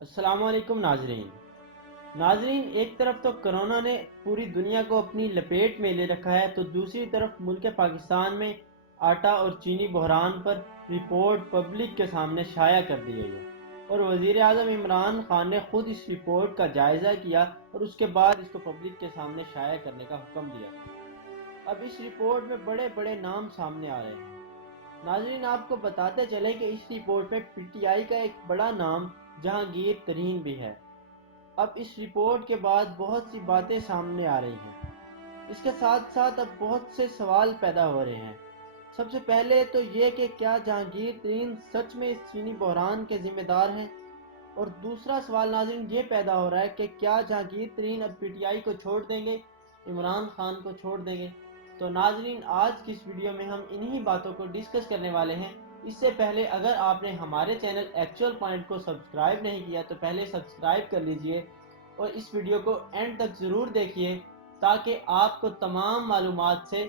अस्सलाम वालेकुम नाजरीन, एक तरफ तो कोरोना ने पूरी दुनिया को अपनी लपेट में ले रखा है, तो दूसरी तरफ मुल्क पाकिस्तान में आटा और चीनी बहरान पर रिपोर्ट पब्लिक के सामने शाया कर दी गई है और वज़ीर आज़म इमरान खान ने खुद इस रिपोर्ट का जायज़ा किया और उसके बाद इसको पब्लिक के सामने शाया करने का हुक्म दिया। अब इस रिपोर्ट में बड़े बड़े नाम सामने आ रहे हैं। नाजरीन, आपको बताते चले कि इस रिपोर्ट में पीटीआई का एक बड़ा नाम जहांगीर तरीन भी है। अब इस रिपोर्ट के बाद बहुत सी बातें सामने आ रही हैं। इसके साथ साथ अब बहुत से सवाल पैदा हो रहे हैं। सबसे पहले तो ये कि क्या जहांगीर तरीन सच में इस चीनी बहरान के जिम्मेदार हैं, और दूसरा सवाल नाज़रीन ये पैदा हो रहा है कि क्या जहांगीर तरीन अब पीटीआई को छोड़ देंगे, इमरान खान को छोड़ देंगे। तो नाज़रीन, आज की इस वीडियो में हम इन्हीं बातों को डिस्कस करने वाले हैं। इससे पहले अगर आपने हमारे चैनल एक्चुअल पॉइंट को सब्सक्राइब नहीं किया तो पहले सब्सक्राइब कर लीजिए और इस वीडियो को एंड तक ज़रूर देखिए ताकि आपको तमाम मालूमात से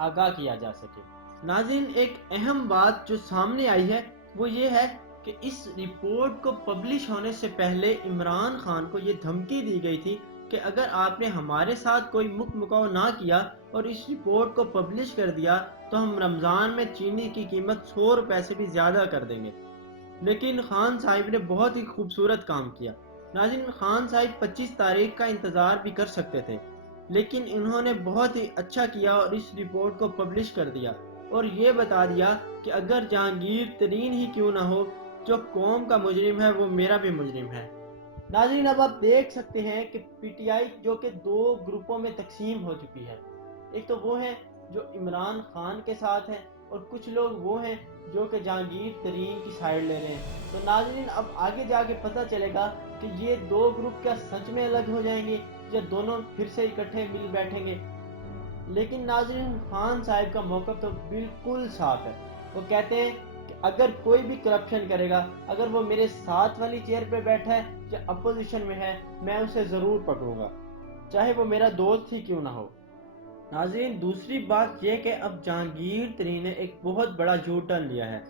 आगाह किया जा सके। नाज़रीन, एक अहम बात जो सामने आई है वो ये है कि इस रिपोर्ट को पब्लिश होने से पहले इमरान खान को ये धमकी दी गई थी कि अगर आपने हमारे साथ कोई मुकमकाव ना किया और इस रिपोर्ट को पब्लिश कर दिया तो हम रमज़ान में चीनी की कीमत 100 रुपए से भी ज़्यादा कर देंगे। लेकिन खान साहिब ने बहुत ही खूबसूरत काम किया। नाज़रीन, खान साहिब 25 तारीख का इंतज़ार भी कर सकते थे, लेकिन इन्होंने बहुत ही अच्छा किया और इस रिपोर्ट को पब्लिश कर दिया और ये बता दिया कि अगर जहांगीर तरीन ही क्यों ना हो, जो कौम का मुजरिम है वो मेरा भी मुजरिम है। नाज़रीन, अब आप देख सकते हैं कि पीटीआई जो कि दो ग्रुपों में तकसीम हो चुकी है। एक तो वो है जो इमरान खान के साथ हैं और कुछ लोग वो हैं जो कि जहांगीर तरीन की साइड ले रहे हैं। तो नाज़रीन, अब आगे जाके पता चलेगा कि ये दो ग्रुप क्या सच में अलग हो जाएंगे या दोनों फिर से इकट्ठे मिल बैठेंगे। लेकिन नाज़रीन, खान साहब का मौक़िफ़ तो बिल्कुल साफ है। वो कहते हैं कि अगर कोई भी करप्शन करेगा, अगर वो मेरे साथ वाली चेयर पे बैठा है या अपोजिशन में है, मैं उसे ज़रूर पकड़ूंगा, चाहे वो मेरा दोस्त ही क्यों ना हो। नाज़रीन, दूसरी बात यह कि अब जहांगीर तरीन ने एक बहुत बड़ा यू टर्न लिया है।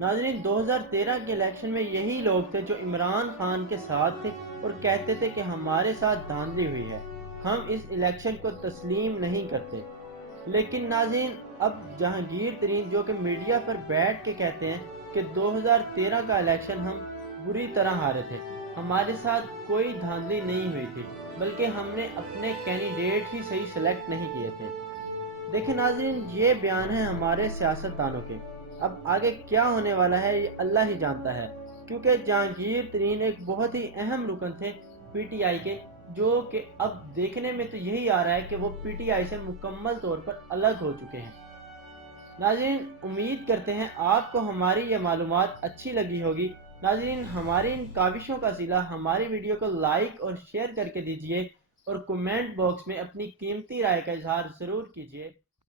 नाज़रीन, 2013 के इलेक्शन में यही लोग थे जो इमरान खान के साथ थे और कहते थे कि हमारे साथ धांधली हुई है, हम इस इलेक्शन को तस्लीम नहीं करते। लेकिन नाज़रीन, अब जहांगीर तरीन जो कि मीडिया पर बैठ के कहते हैं कि 2013 का इलेक्शन हम बुरी तरह हारे थे, हमारे साथ कोई धांधली नहीं हुई थी, बल्कि हमने अपने कैंडिडेट ही सही सेलेक्ट नहीं किए थे। देखिए नाज़रीन, ये बयान है हमारे सियासतदानों के। अब आगे क्या होने वाला है ये अल्लाह ही जानता है, क्योंकि जहांगीर तरीन एक बहुत ही अहम रुकन थे पीटीआई के, जो कि अब देखने में तो यही आ रहा है कि वो पीटीआई से मुकम्मल तौर पर अलग हो चुके हैं। नाज़रीन, उम्मीद करते हैं आपको हमारी ये मालूमात अच्छी लगी होगी। नाज़रीन, हमारी इन काविशों का सिला हमारी वीडियो को लाइक और शेयर करके दीजिए और कमेंट बॉक्स में अपनी कीमती राय का इजहार ज़रूर कीजिए।